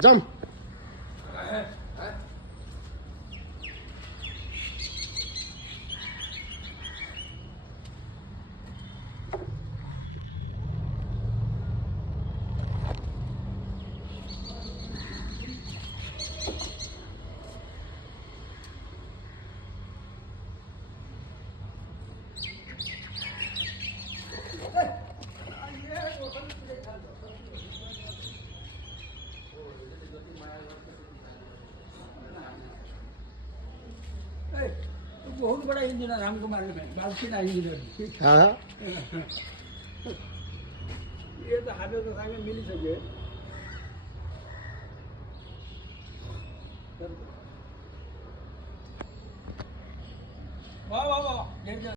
Jump. बहुत बड़ा इंजीनियर हमको मालूम है, बालसी ना इंजीनियर। हाँ ये तो हाथे तो सामने मिल ही सके। वाह वाह वाह।